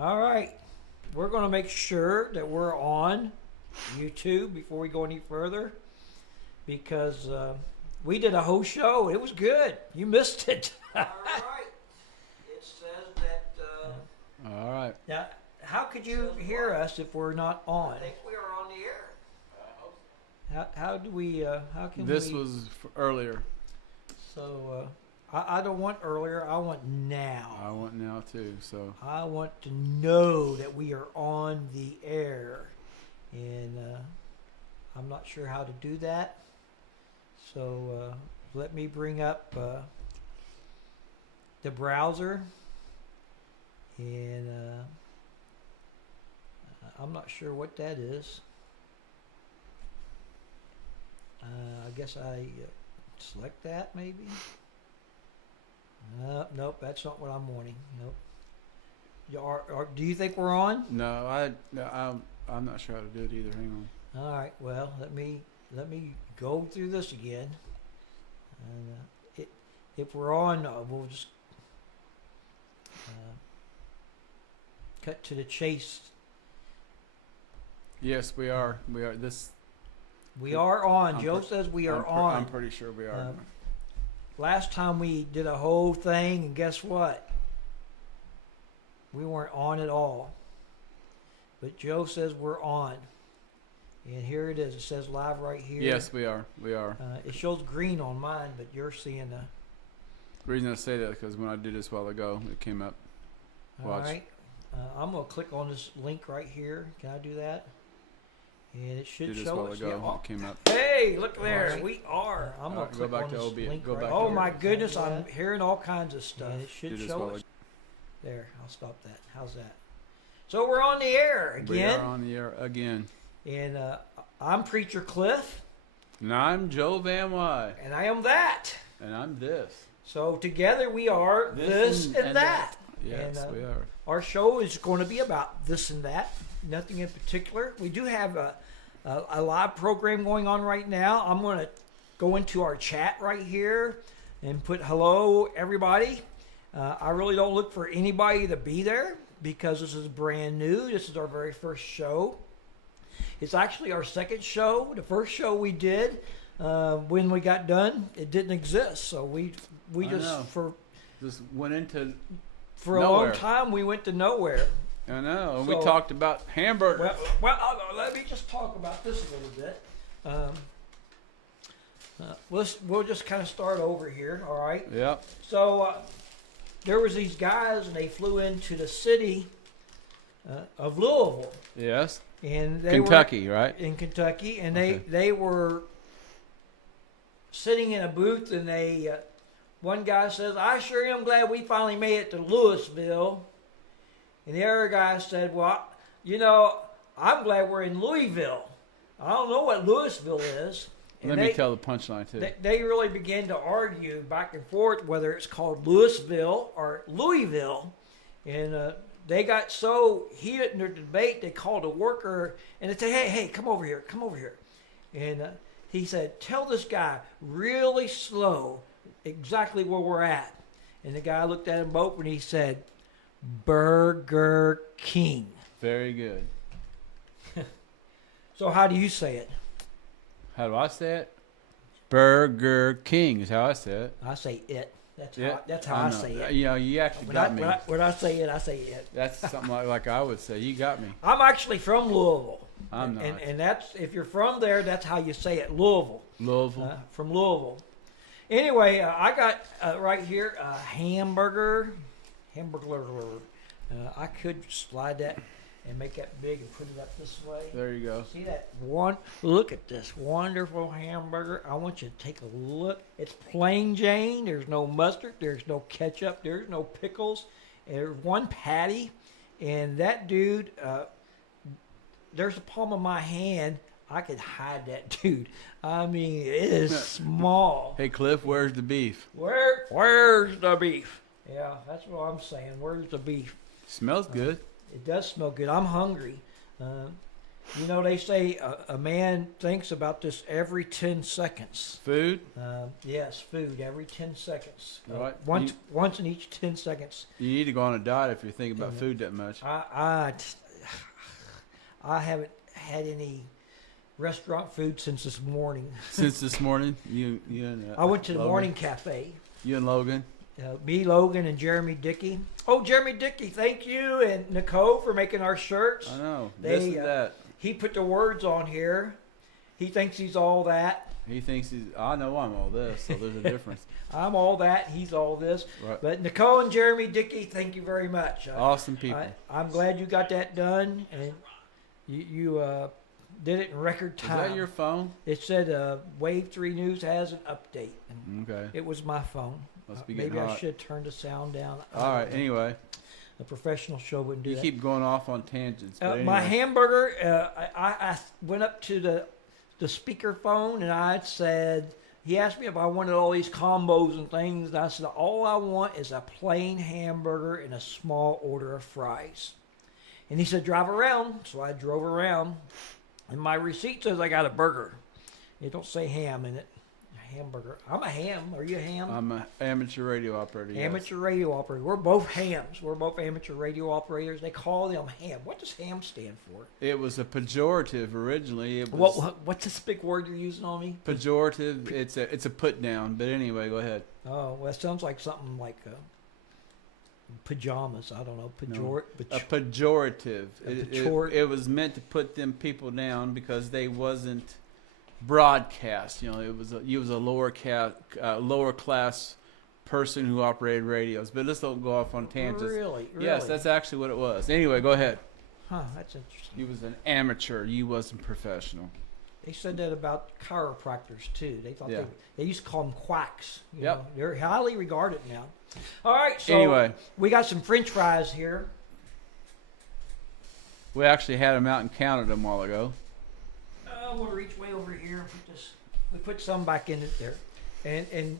All right. We're going to make sure that we're on YouTube before we go any further because we did a whole show. It was good. You missed it. All right. It says that. All right. Now, how could you hear us if we're not on? I think we are on the air. How do we? How can this we? was earlier. So I don't want earlier. I want now. I want now too. So I want to know that we are on the air, and I'm not sure how to do that. So let me bring up the browser, and I'm not sure what that is. I guess I select that maybe. Nope, that's not what I'm wanting. Nope. Do you think we're on? no, I'm not sure how to do it either. Hang on. All right. Well, let me go through this again. And if we're on, we'll just cut to the chase. Yes, we are. We are. This. We are on. Joe says we are on. I'm pretty sure we are. Last time we did a whole thing, and guess what? We weren't on at all. But Joe says we're on. And here it is. It says live right here. Yes, we are. We are. It shows green on mine, but you're seeing the... The reason I say that is because when I did this a while ago, it came up. All right. I'm going to click on this link right here. Can I do that? And it should show us. It came up. Hey, look there. Right. We are. I'm going to click on this link right. Oh, my goodness. I'm hearing all kinds of stuff. And it should show us. There. I'll stop that. How's that? So we're on the air again. We are on the air again. And I'm Preacher Cliff. And I'm Joe Van Wy. And I am that. And I'm this. So together we are this and that. Yes, and, we are. Our show is going to be about this and that. Nothing in particular. We do have a live program going on right now. I'm going to go into our chat right here and put hello, everybody. I really don't look for anybody to be there because this is brand new. This is our very first show. It's actually our second show. The first show we did when we got done, it didn't exist. So we just went into for a long time. We went to nowhere. I know. And we talked about hamburgers. Well, let me just talk about this a little bit. We'll just kind of start over here. All right. Yep. So there was these guys, and they flew into the city of Louisville. Yes. And they Kentucky, right? In Kentucky, and they were sitting in a booth, and one guy says, "I sure am glad we finally made it to Louisville." And the other guy said, "Well, I'm glad we're in Louisville. I don't know what Louisville is." And Let me tell the punchline too. They really began to argue back and forth whether it's called Louisville or Louisville, and they got so heated in their debate, they called a worker and they said, hey, come over here. And he said, "Tell this guy really slow exactly where we're at." And the guy looked at them both and he said, "Burger King." Very good. So how do you say it? How do I say it? Burger King is how I say it. I say it. That's how I say it. You actually got me. When I say it, I say it. That's something like I would say. You got me. I'm actually from Louisville. I'm not. And that's, if you're from there, that's how you say it, Louisville. Louisville. From Louisville. Anyway, I got right here a hamburger. I could slide that and make that big and put it up this way. There you go. See that one? Look at this wonderful hamburger. I want you to take a look. It's plain Jane. There's no mustard. There's no ketchup. There's no pickles. There's one patty. And that dude, there's the palm of my hand. I could hide that dude. I mean, it is small. Hey, Cliff, where's the beef? Where's the beef? Yeah, that's what I'm saying. Where's the beef? Smells good. It does smell good. I'm hungry. You know, they say a man thinks about this every 10 seconds. Food? Yes, food every 10 seconds. Right. Once in each 10 seconds. You need to go on a diet if you're thinking about food that much. I haven't had any restaurant food since this morning. Since this morning, you and I went to the Logan? morning cafe. You and Logan. Me, Logan, and Jeremy Dickey. Oh, Jeremy Dickey, thank you, and Nicole for making our shirts. I know. They, this and that. He put the words on here. He thinks he's all that. He thinks he's. I know I'm all this, so there's a difference. I'm all that. He's all this. Right. But Nicole and Jeremy Dickey, thank you very much. Awesome people. I'm glad you got that done, and you did it in record time. Is that your phone? It said Wave 3 News has an update. Okay. It was my phone. Must be getting Maybe hot. I should turn the sound down. All right. Anyway, a professional show wouldn't do you that. keep going off on tangents. But anyway. My hamburger, I went up to the speakerphone and I said, he asked me if I wanted all these combos and things. And I said, all I want is a plain hamburger and a small order of fries. And he said, drive around. So I drove around. And my receipt says I got a burger. It don't say ham in it. Hamburger. I'm a ham. Are you a ham? I'm an amateur radio operator. Amateur radio operator. We're both hams. We're both amateur radio operators. They call them ham. What does ham stand for? It was a pejorative originally. It was What's this big word you're using on me? pejorative. It's a put down. But anyway, go ahead. Oh, well, it sounds like something like pajamas. I don't know. A pejorative. It was meant to put them people down because they wasn't broadcast. You know, you was a lower class person who operated radios. But let's don't go off on tangents. Really? Yes, that's actually what it was. Anyway, go ahead. Huh, that's interesting. You was an amateur. You wasn't professional. They said that about chiropractors too. They thought Yeah. they used to call them quacks. You Yep. know, they're highly regarded now. All right, so Anyway, we got some French fries here. we actually had them out and counted them a while ago. I'm gonna reach way over here and put this. We put some back in it there, and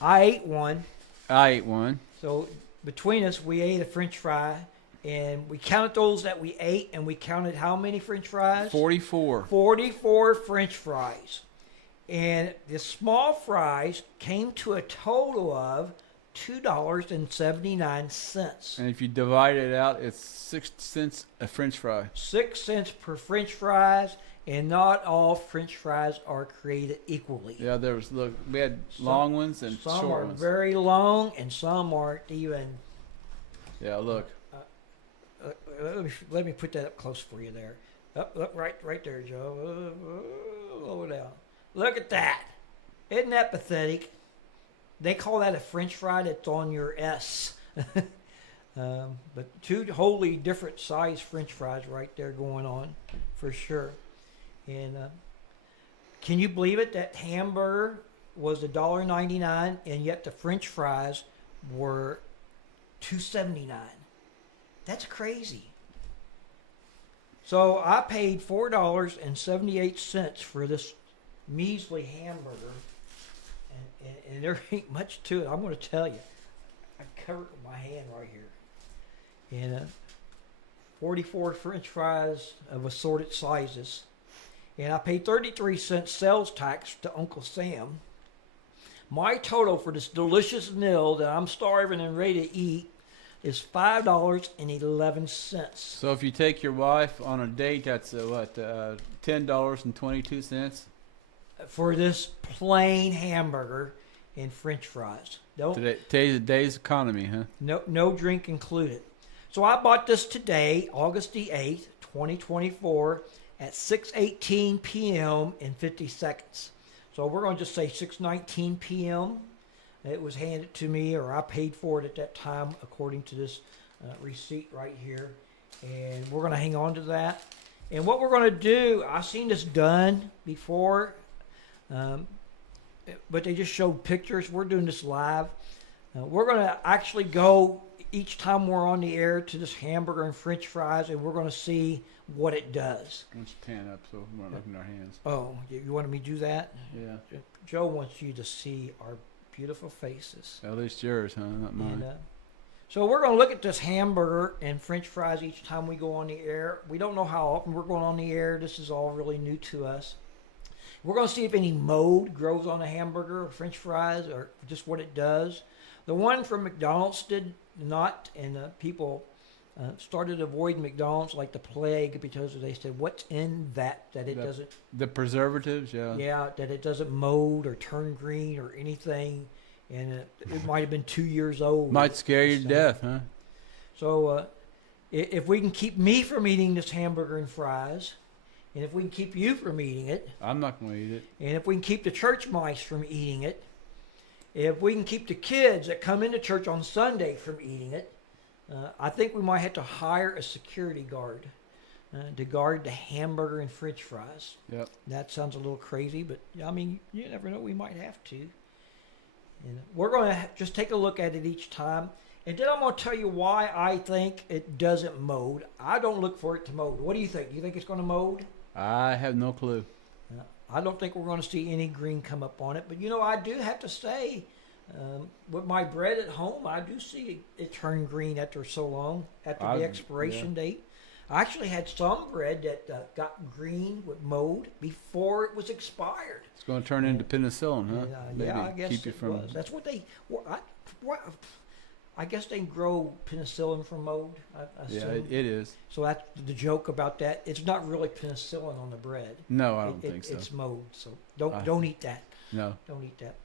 I ate one. I ate one. So between us, we ate a French fry, and we counted those that we ate, and we counted how many French fries? 44. 44 French fries, and the small fries came to a total of $2.79. And if you divide it out, it's 6 cents a French fry. 6 cents per French fries, and not all French fries are created equally. Yeah, we had long ones and Some short are ones. very long, and some aren't even. Yeah, look. Let me put that up close for you there. Up right there, Joe. Lower down. Look at that. Isn't that pathetic? They call that a French fry that's on your S. But two wholly different size French fries right there going on, for sure. And can you believe it? That hamburger was $1.99, and yet the French fries were $2.79. That's crazy. So I paid $4.78 for this measly hamburger, and there ain't much to it. I'm going to tell you. I covered it with my hand right here. And 44 French fries of assorted sizes. And I paid 33 cents sales tax to Uncle Sam. My total for this delicious meal that I'm starving and ready to eat is $5.11. So if you take your wife on a date, that's $10.22 for this plain hamburger and French fries. Today's economy, huh? No drink included. So I bought this today, August the 8th, 2024, at 6:18 p.m. in 50 seconds. So we're going to just say 6:19 p.m. It was handed to me, or I paid for it at that time, according to this receipt right here. And we're going to hang on to that. And what we're going to do, I've seen this done before, but they just showed pictures. We're doing this live. We're going to actually go each time we're on the air to this hamburger and French fries, and we're going to see what it does. Let's pan up so we're not looking at our hands. Oh, you wanted me to do that? Yeah. Joe wants you to see our beautiful faces. At least yours, huh? Not mine. And, So we're going to look at this hamburger and French fries each time we go on the air. We don't know how often we're going on the air. This is all really new to us. We're going to see if any mold grows on a hamburger or French fries or just what it does. The one from McDonald's did not, and people started avoiding McDonald's like the plague because they said, what's in that it doesn't... The preservatives, yeah. Yeah, that it doesn't mold or turn green or anything. And it might have been 2 years old. Might scare you to death, huh? So if we can keep me from eating this hamburger and fries, and if we can keep you from eating it... I'm not going to eat it. And if we can keep the church mice from eating it, if we can keep the kids that come into church on Sunday from eating it, I think we might have to hire a security guard to guard the hamburger and French fries. Yep. That sounds a little crazy, but I mean, you never know. We might have to. And we're going to just take a look at it each time. And then I'm going to tell you why I think it doesn't mold. I don't look for it to mold. What do you think? You think it's going to mold? I have no clue. I don't think we're going to see any green come up on it. But, you know, I do have to say, with my bread at home, I do see it turn green after so long, after the expiration date. I actually had some bread that got green with mold before it was expired. It's going to turn into penicillin, huh? Yeah, I guess it was. That's what they... I guess they grow penicillin from mold. Yeah, it is. So that's the joke about that. It's not really penicillin on the bread. No, I don't think so. It's mold. So don't eat that. No. Don't eat that.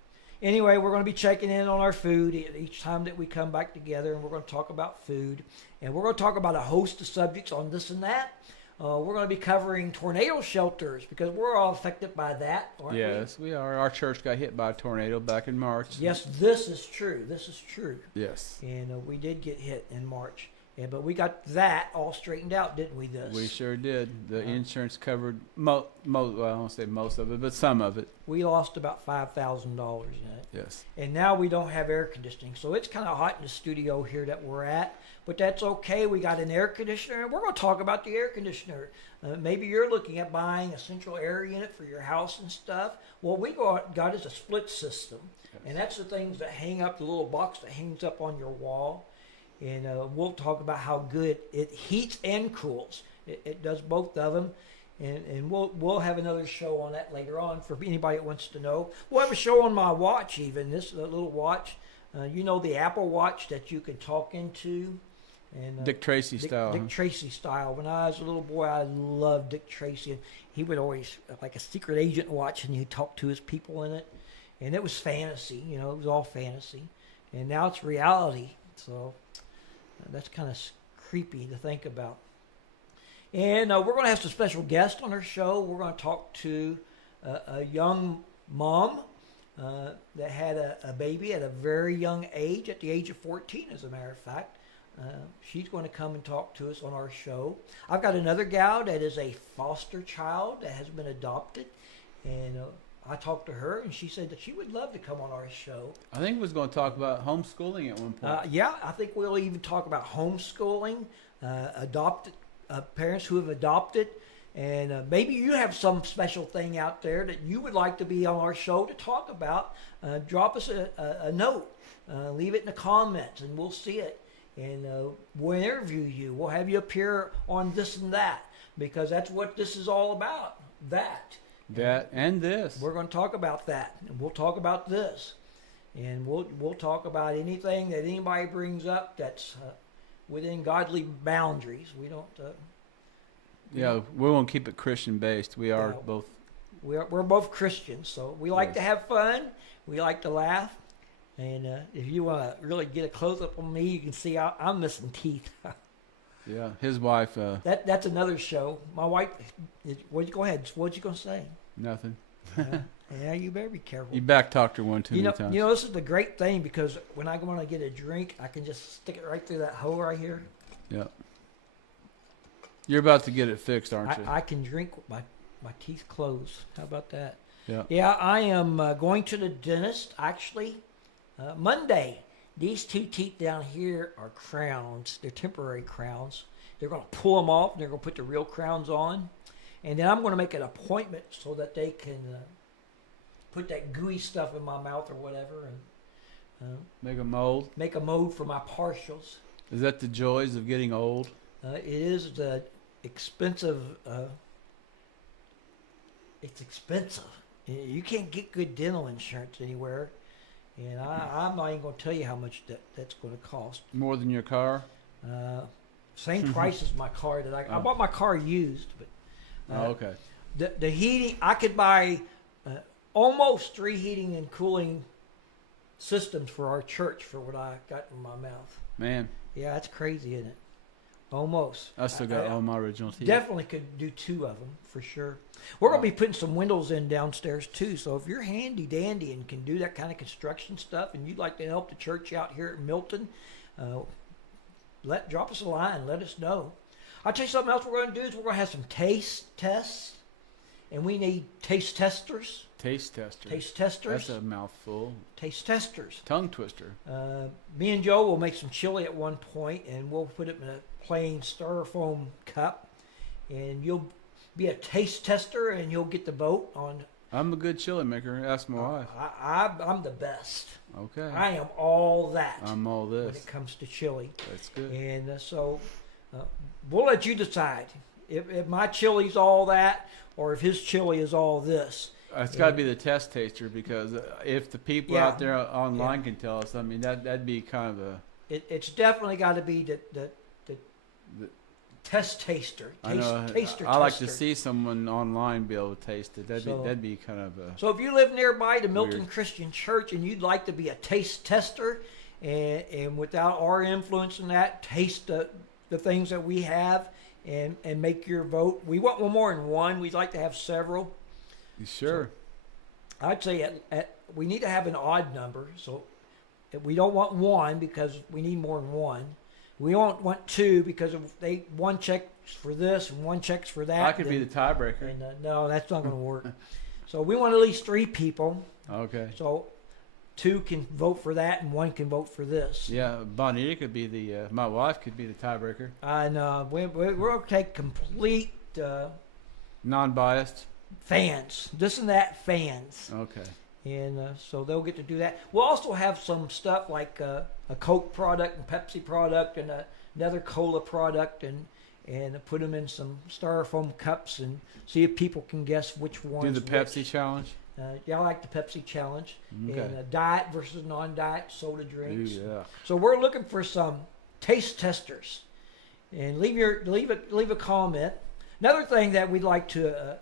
Anyway, we're going to be checking in on our food each time that we come back together, and we're going to talk about food. And we're going to talk about a host of subjects on this and that. We're going to be covering tornado shelters because we're all affected by that, aren't we? Yes, we are. Our church got hit by a tornado back in March. Yes, this is true. This is true. Yes. And we did get hit in March. Yeah, but we got that all straightened out, didn't we, We sure did. The insurance covered, well, I won't say most of it, but some of it. We lost about $5,000 in it. Yes. And now we don't have air conditioning. So it's kind of hot in the studio here that we're at. But that's okay. We got an air conditioner. And we're going to talk about the air conditioner. Maybe you're looking at buying a central air unit for your house and stuff. Well, we got is a split system. Yes. And that's the things that hang up, the little box that hangs up on your wall. And we'll talk about how good it heats and cools. It does both of them. And we'll have another show on that later on for anybody that wants to know. We'll have a show on my watch even, this little watch. You know the Apple Watch that you can talk into? And, Dick Tracy style. Dick Tracy style. When I was a little boy, I loved Dick Tracy. And he would always, like a secret agent watch, and he'd talk to his people in it. And it was fantasy, it was all fantasy. And now it's reality. So that's kind of creepy to think about. And we're going to have some special guests on our show. We're going to talk to a young mom that had a baby at a very young age, at the age of 14, as a matter of fact. She's going to come and talk to us on our show. I've got another gal that is a foster child that has been adopted. And I talked to her, and she said that she would love to come on our show. I think we was going to talk about homeschooling at one point. Yeah, I think we'll even talk about homeschooling, adopted parents who have adopted, and maybe you have some special thing out there that you would like to be on our show to talk about. Drop us a note. Leave it in the comments, and we'll see it. And we'll interview you. We'll have you appear on this and that, because that's what this is all about, that. That and this. We're going to talk about that, and we'll talk about this, and we'll talk about anything that anybody brings up that's within godly boundaries. We don't. Yeah, we won't keep it Christian based. We are both. We're both Christians, so we like to have fun. We like to laugh, and if you want to really get a close up on me, you can see I'm missing teeth. Yeah, his wife. That's another show. My wife. Go ahead. What you gonna say? Nothing. Yeah, you better be careful. You back-talked her one too many times. This is the great thing, because when I want to get a drink, I can just stick it right through that hole right here. Yeah. You're about to get it fixed, aren't you? I can drink with my teeth closed. How about that? Yeah. Yeah, I am going to the dentist, actually, Monday. These two teeth down here are crowns. They're temporary crowns. They're going to pull them off, and they're going to put the real crowns on. And then I'm going to make an appointment so that they can put that gooey stuff in my mouth or whatever. Make a mold. Make a mold for my partials. Is that the joys of getting old? It is the expensive. It's expensive. You can't get good dental insurance anywhere, and I'm not even going to tell you how much that's going to cost. More than your car? Same price as my car that I bought my car used, but okay. The heating, I could buy almost 3 heating and cooling systems for our church for what I got in my mouth. Man. Yeah, that's crazy, isn't it? Almost. I still got all my original teeth. Definitely could do 2 of them for sure. We're going to be putting some windows in downstairs too. So if you're handy dandy and can do that kind of construction stuff, and you'd like to help the church out here at Milton, drop us a line. Let us know. I'll tell you something else we're going to do is we're going to have some taste tests, and we need taste testers. Taste testers. Taste testers. That's a mouthful. Taste testers. Tongue twister. Me and Joe will make some chili at one point, and we'll put it in a plain styrofoam cup, and you'll be a taste tester, and you'll get the vote on. I'm a good chili maker. Ask my wife. I'm the best. Okay. I am all that. I'm all this. When it comes to chili. That's good. And so we'll let you decide if my chili's all that, or if his chili is all this. It's got to be the test taster, because if the people out there online can tell us, I mean, that'd be kind of a. It's definitely got to be the test taster. I like to see someone online be able to taste it. That'd be kind of a. So if you live nearby to Milton weird. Christian Church and you'd like to be a taste tester, and without our influence in that, taste the things that we have and make your vote. We want one more than one. We'd like to have several. Sure. So I'd say we need to have an odd number. So we don't want 1 because we need more than 1. We don't want 2 because if one checks for this and 1 checks for that. I could be the tiebreaker. And, no, that's not going to work. So we want at least 3 people. Okay. So 2 can vote for that and 1 can vote for this. Yeah, Bonita could be my wife could be the tiebreaker. I know. We're going to take complete non-biased fans. This and that fans. Okay. And so they'll get to do that. We'll also have some stuff like a Coke product and Pepsi product and another cola product and put them in some styrofoam cups and see if people can guess which one. Do the Pepsi challenge? Yeah, I like the Pepsi challenge. Okay. And diet versus non-diet soda drinks. Ooh, yeah. So we're looking for some taste testers. And leave a comment. Another thing that we'd like to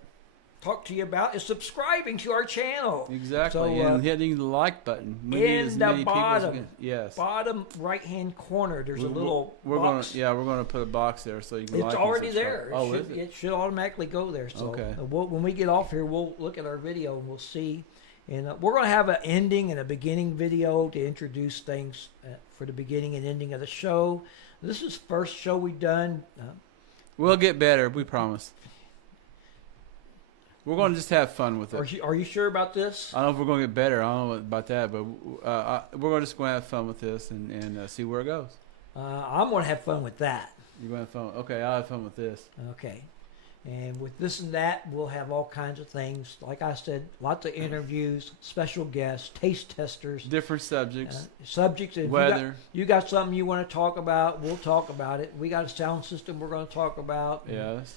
talk to you about is subscribing to our channel. Exactly, so, and hitting the like button. In the bottom, yes, bottom right-hand corner, there's a little box. We're gonna put a box there so you can. It's already there. Oh, it should automatically go there. So okay. When we get off here, we'll look at our video and we'll see. And we're gonna have an ending and a beginning video to introduce things for the beginning and ending of the show. This is the first show we've done. We'll get better, we promise. We're going to just have fun with it. Are you sure about this? I don't know if we're going to get better. I don't know about that, but we're just going to have fun with this and see where it goes. I'm going to have fun with that. You're going to have fun? Okay, I'll have fun with this. Okay. And with this and that, we'll have all kinds of things. Like I said, lots of interviews, special guests, taste testers. Different subjects. And weather. You got something you want to talk about, we'll talk about it. We got a sound system we're going to talk about. Yes.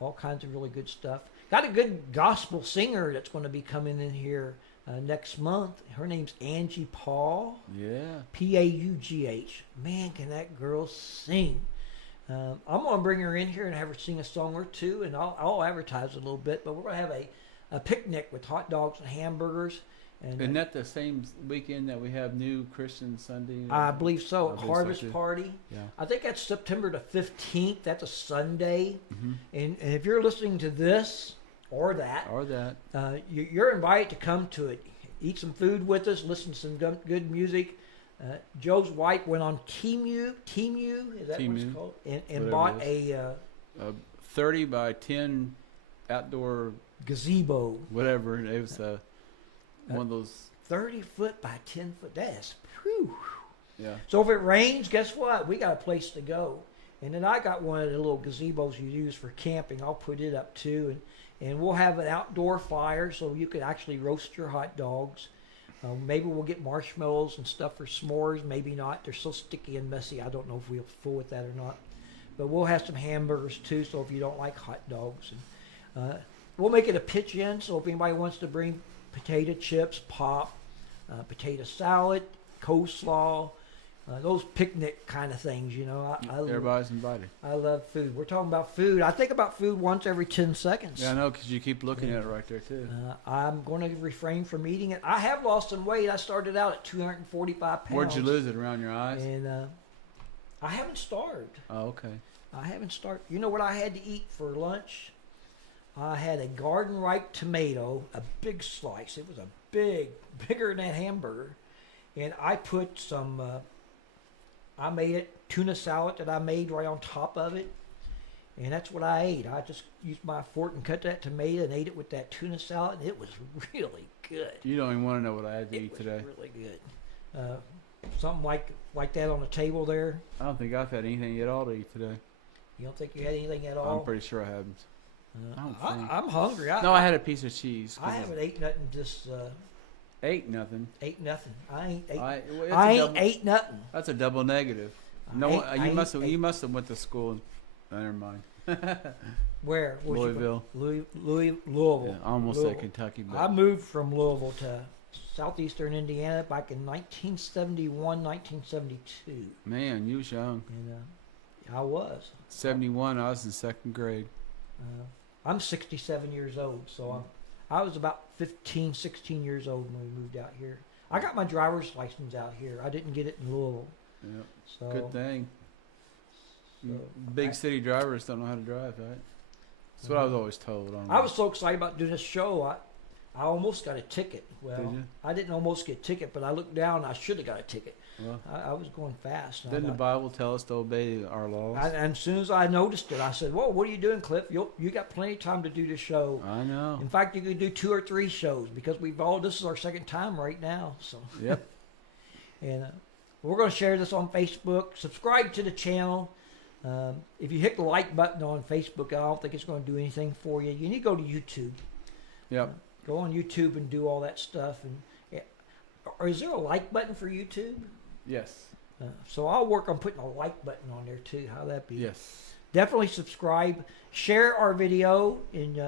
All kinds of really good stuff. Got a good gospel singer that's going to be coming in here next month. Her name's Angie Paul. Yeah. Paugh. Man, can that girl sing. I'm going to bring her in here and have her sing a song or two, and I'll advertise a little bit. But we're going to have a picnic with hot dogs and hamburgers. And isn't that the same weekend that we have New Christian Sunday? I believe so. Harvest Party. Yeah. I think that's September the 15th. That's a Sunday. Mm-hmm. And if you're listening to this or that, you're invited to come to it. Eat some food with us. Listen to some good music. Joe's wife went on Temu. Is that what it's called? And bought a 30 by 10 outdoor gazebo. Whatever. It was one of those 30 foot by 10 foot. That's whew. Yeah. So if it rains, guess what? We got a place to go. And then I got one of the little gazebos you use for camping. I'll put it up too, and we'll have an outdoor fire so you could actually roast your hot dogs. Maybe we'll get marshmallows and stuff for s'mores. Maybe not. They're so sticky and messy. I don't know if we'll fool with that or not. But we'll have some hamburgers too. So if you don't like hot dogs, and we'll make it a pitch in. So if anybody wants to bring potato chips, pop, potato salad, coleslaw, those picnic kind of things, you know. Everybody's invited. I love food. We're talking about food. I think about food once every 10 seconds. Yeah, I know, because you keep looking at it right there, too. I'm going to refrain from eating it. I have lost some weight. I started out at 245 pounds. Where'd you lose it? Around your eyes? And I haven't starved. Oh, okay. I haven't starved. You know what I had to eat for lunch? I had a garden ripe tomato, a big slice. It was bigger than that hamburger. And I put some... I made it tuna salad that I made right on top of it, and that's what I ate. I just used my fork and cut that tomato and ate it with that tuna salad, and it was really good. You don't even want to know what I had to eat today. It was really good. Something like that on the table there. I don't think I've had anything at all to eat today. You don't think you had anything at all? I'm pretty sure I haven't. I'm hungry. I had a piece of cheese. I haven't ate nothing. Just ate nothing. Ate nothing. I ain't ate nothing. That's a double negative. You must have went to school. Never mind. Where? Louisville. Louisville. Yeah, I almost said Kentucky. But I moved from Louisville to southeastern Indiana back in 1971, 1972. Man, you was young. And I was. 71. I was in second grade. I'm 67 years old, so I was about 15, 16 years old when we moved out here. I got my driver's license out here. I didn't get it in Louisville. Yep. So, good thing. So Big city drivers don't know how to drive, right? That's what I was always told. I was so excited about doing this show. I almost got a ticket. Well, did you? I didn't almost get a ticket, but I looked down and I should have got a ticket. Well, I was going fast. Didn't the Bible tell us to obey our laws? And as soon as I noticed it, I said, "Whoa, what are you doing, Cliff? You got plenty of time to do the show." I know. In fact, you could do 2 or 3 shows because this is our second time right now. So. Yep. And we're going to share this on Facebook. Subscribe to the channel. If you hit the like button on Facebook, I don't think it's going to do anything for you. You need to go to YouTube. Yep. Go on YouTube and do all that stuff. And or is there a like button for YouTube? Yes. So I'll work on putting a like button on there too. How that be? Yes. Definitely subscribe. Share our video and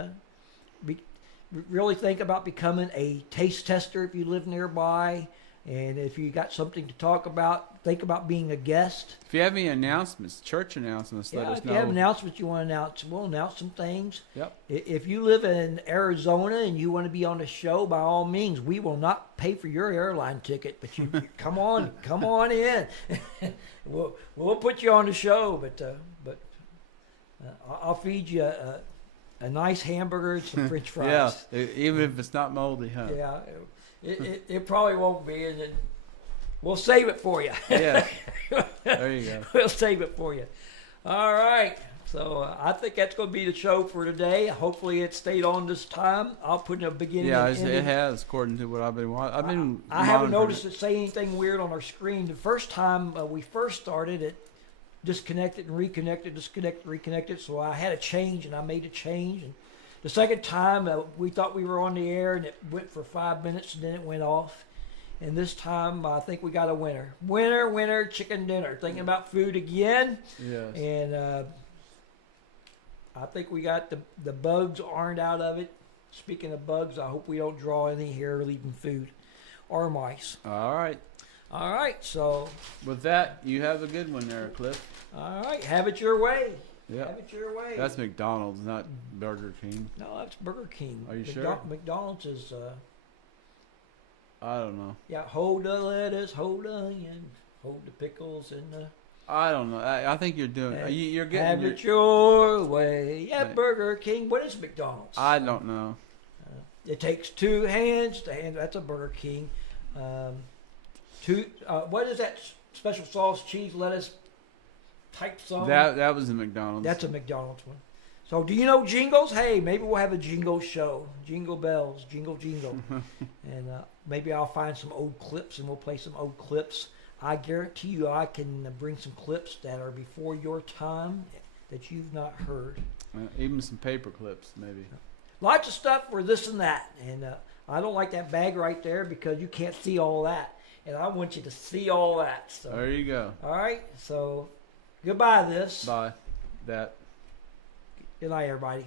really think about becoming a taste tester if you live nearby. And if you got something to talk about, think about being a guest. If you have any announcements, church announcements, let us know. If you have announcements you want to announce, we'll announce some things. Yep. If you live in Arizona and you want to be on the show, by all means, we will not pay for your airline ticket, but you come on in. we'll put you on the show, but I'll feed you a nice hamburger and some French fries. Yeah, even if it's not moldy, huh? Yeah. It probably won't be, and then we'll save it for you. Yeah, there you go. We'll save it for you. All right. So I think that's going to be the show for today. Hopefully it stayed on this time. I'll put in a beginning. Yeah, and it has, according to what I've been watching. I haven't noticed it say anything weird on our screen. The first time we first started, it disconnected and reconnected, disconnected, reconnected. So I had a change, and I made a change. And the second time, we thought we were on the air, and it went for 5 minutes, and then it went off. And this time, I think we got a winner. Winner, chicken dinner. Thinking about food again. Yes. And I think we got the bugs aren't out of it. Speaking of bugs, I hope we don't draw any hair leaving food or mice. All right. All right, so. With that, you have a good one there, Cliff. All right, have it your way. Yeah. Have it your way. That's McDonald's, not Burger King. No, that's Burger King. Are you sure? McDonald's is... I don't know. Yeah, hold the lettuce, hold the onion, hold the pickles and the... I don't know. I think you're doing... You're getting... Have it your way at Burger King. What is McDonald's? I don't know. It takes 2 hands to handle... That's a Burger King. What is that special sauce, cheese, lettuce type song? That was a McDonald's. That's a McDonald's one. So do you know jingles? Hey, maybe we'll have a jingle show. Jingle bells, jingle. And maybe I'll find some old clips and we'll play some old clips. I guarantee you I can bring some clips that are before your time that you've not heard. Even some paper clips, maybe. Lots of stuff for this and that. And I don't like that bag right there because you can't see all that. And I want you to see all that. So there you go. All right. So goodbye this. Bye. That. Good night, everybody.